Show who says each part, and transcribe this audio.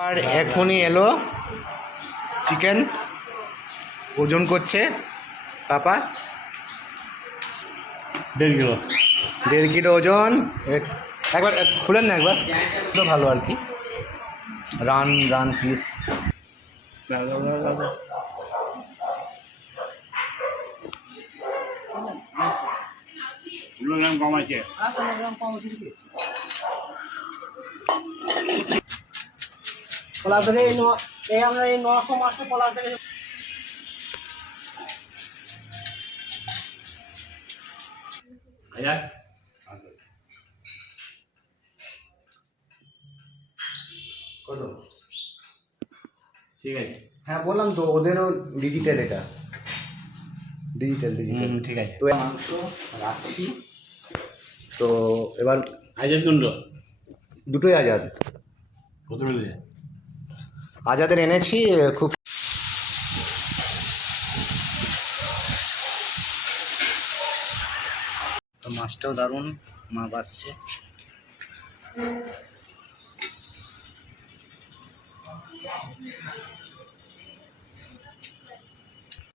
Speaker 1: আর এখনই এলো চিকেন। ওজন করছে পাপা।
Speaker 2: দেড় কিলো।
Speaker 1: দেড় কিলো ওজন। এক- একবার এক- খুলেন না একবার। তো ভালো আর কি। রান রান পিস।
Speaker 2: গ্রাম কম আছে
Speaker 3: পলাশ থেকে এই ন- এই আমরা এই নশো মাসে পলাশ থেকে
Speaker 1: কত?
Speaker 2: ঠিক আছে।
Speaker 1: হ্যাঁ বললাম তো ওদেরও ডিজিটাল এটা। ডিজিটাল ডিজিটাল
Speaker 2: ঠিক আছে।
Speaker 1: তো মাংস রাখছি। তো এবার
Speaker 2: কোনটা
Speaker 1: দুটোই আজাদ
Speaker 2: কত মিলে
Speaker 1: আজাদের এনেছি খুব তো মাছটাও দারুণ মা বাসছে।